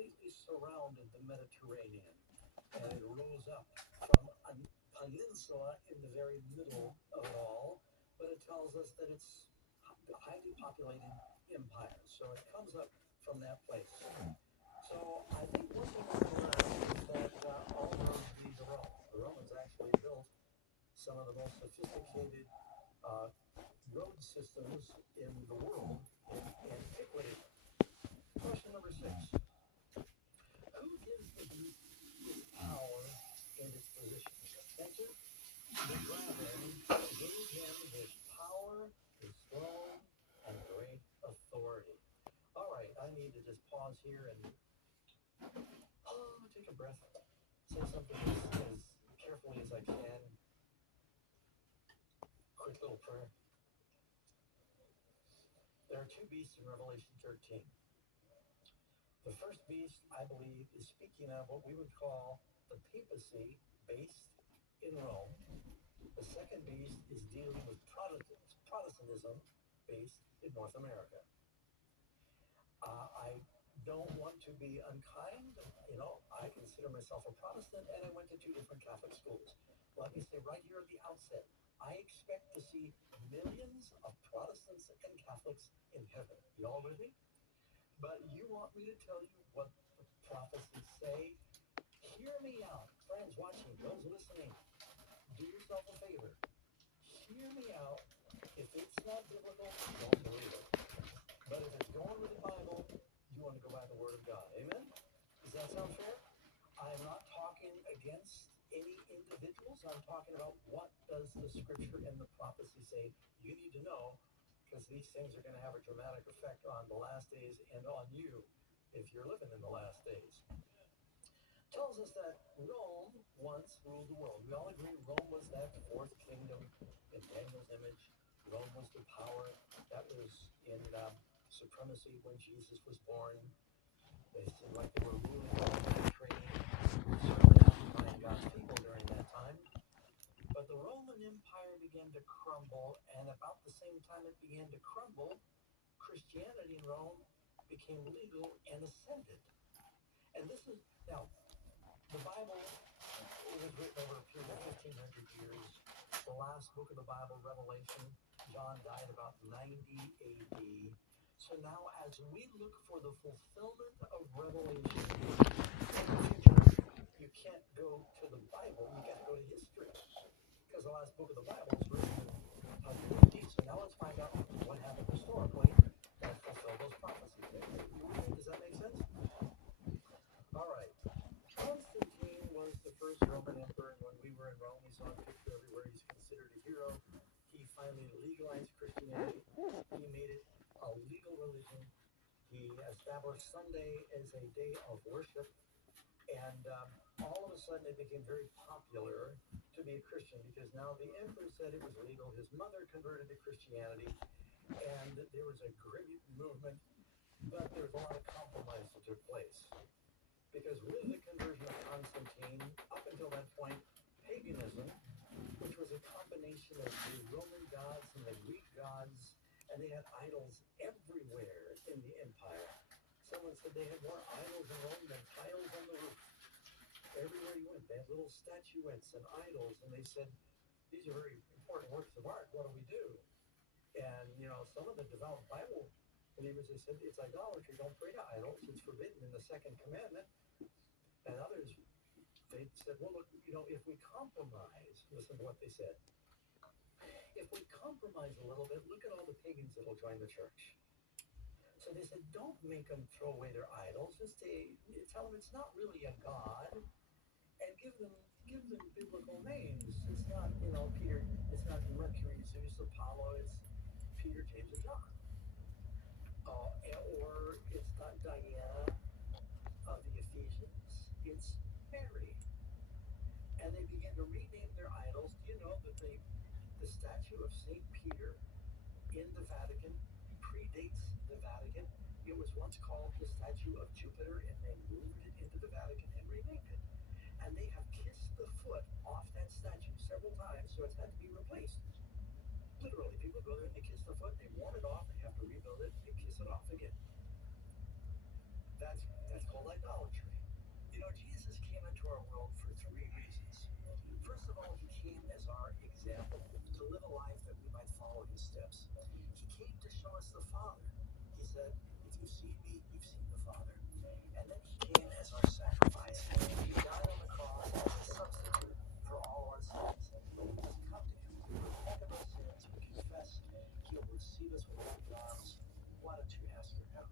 completely surrounded the Mediterranean, and it rose up from a peninsula in the very middle of it all. But it tells us that it's a highly populated empire, so it comes up from that place. So I think one thing we're going to learn is that all roads lead to Rome. The Romans actually built some of the most sophisticated uh, road systems in the world in antiquity. Question number 6. Who gives the beast its power and its position? Answer: the dragon gave him his power, his throne, and great authority. All right, I need to just pause here and take a breath, say something as carefully as I can. Quick little prayer. There are two beasts in Revelation 13. The first beast, I believe, is speaking of what we would call the papacy based in Rome. The second beast is dealing with Protestantism based in North America. I don't want to be unkind. I consider myself a Protestant, and I went to two different Catholic schools. Let me say right here at the outset, I expect to see millions of Protestants and Catholics in heaven. Y'all with me? But you want me to tell you what the prophecies say? Hear me out. Friends watching, those listening, do yourself a favor. Hear me out. If it's not biblical, don't believe it. But if it's going with the Bible, you want to go by the Word of God. Amen? Does that sound fair? I'm not talking against any individuals. I'm talking about what does the Scripture and the prophecy say. You need to know, because these things are going to have a dramatic effect on the last days and on you if you're living in the last days. Tells us that Rome once ruled the world. We all agree Rome was that fourth kingdom in Daniel's image. Rome was the power that was in supremacy when Jesus was born. They seemed like they were ruling all the Mediterranean, certainly occupying God's people during that time. But the Roman Empire began to crumble, and about the same time it began to crumble, Christianity in Rome became legal and ascended. And this is, now, the Bible was written over a period of 1,500 years. The last book of the Bible, Revelation, John died about 90 AD. So now as we look for the fulfillment of Revelation in the future, you can't go to the Bible, you got to go to history. Because the last book of the Bible was written in 100 AD. So now let's find out what happened historically that fulfilled those prophecies. Does that make sense? All right. Constantine was the first Roman emperor, and when we were in Rome, we saw a picture everywhere. He's considered a hero. He finally legalized Christianity. He made it a legal religion. He established Sunday as a day of worship, and all of a sudden it became very popular to be a Christian because now the emperor said it was legal. His mother converted to Christianity, and there was a great movement, but there was a lot of compromise that took place. Because with the conversion of Constantine, up until that point, paganism, which was a combination of the Roman gods and the Greek gods, and they had idols everywhere in the empire. Someone said they had more idols in Rome than tiles on the roof. Everywhere you went, they had little statuettes and idols, and they said, these are very important works of art. What do we do? And, some of the devout Bible believers, they said, it's idolatry. Don't pray to idols. It's forbidden in the second commandment. And others, they said, well, look, if we compromise, listen to what they said. If we compromise a little bit, look at all the pagans that will join the church. So they said, don't make them throw away their idols. Just tell them it's not really a god, and give them biblical names. It's not, Peter. It's not Mercury, Zeus, Apollo. It's Peter, James, and John. Or it's not Diana of the Ephesians. It's Mary. And they began to rename their idols. Do you know that the statue of St. Peter in the Vatican predates the Vatican? It was once called the statue of Jupiter, and they moved it into the Vatican and renamed it. And they have kissed the foot off that statue several times, so it's had to be replaced. Literally, people go there and they kiss the foot, they warm it off, they have to rebuild it, they kiss it off again. That's called idolatry. Jesus came into our world for three reasons. First of all, he came as our example to live a life that we might follow his steps. He came to show us the Father. He said, if you've seen me, you've seen the Father. And then he came as our sacrifice. He died on the cross as a substitute for all our sins. But we must come to him. We repent of our sins. We confess. He'll receive us with open arms. Why don't you ask for him?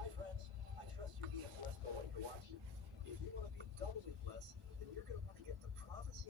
Hi, friends. I trust you're being blessed by what you're watching. If you want to be doubly blessed, then you're going to want to get the prophecy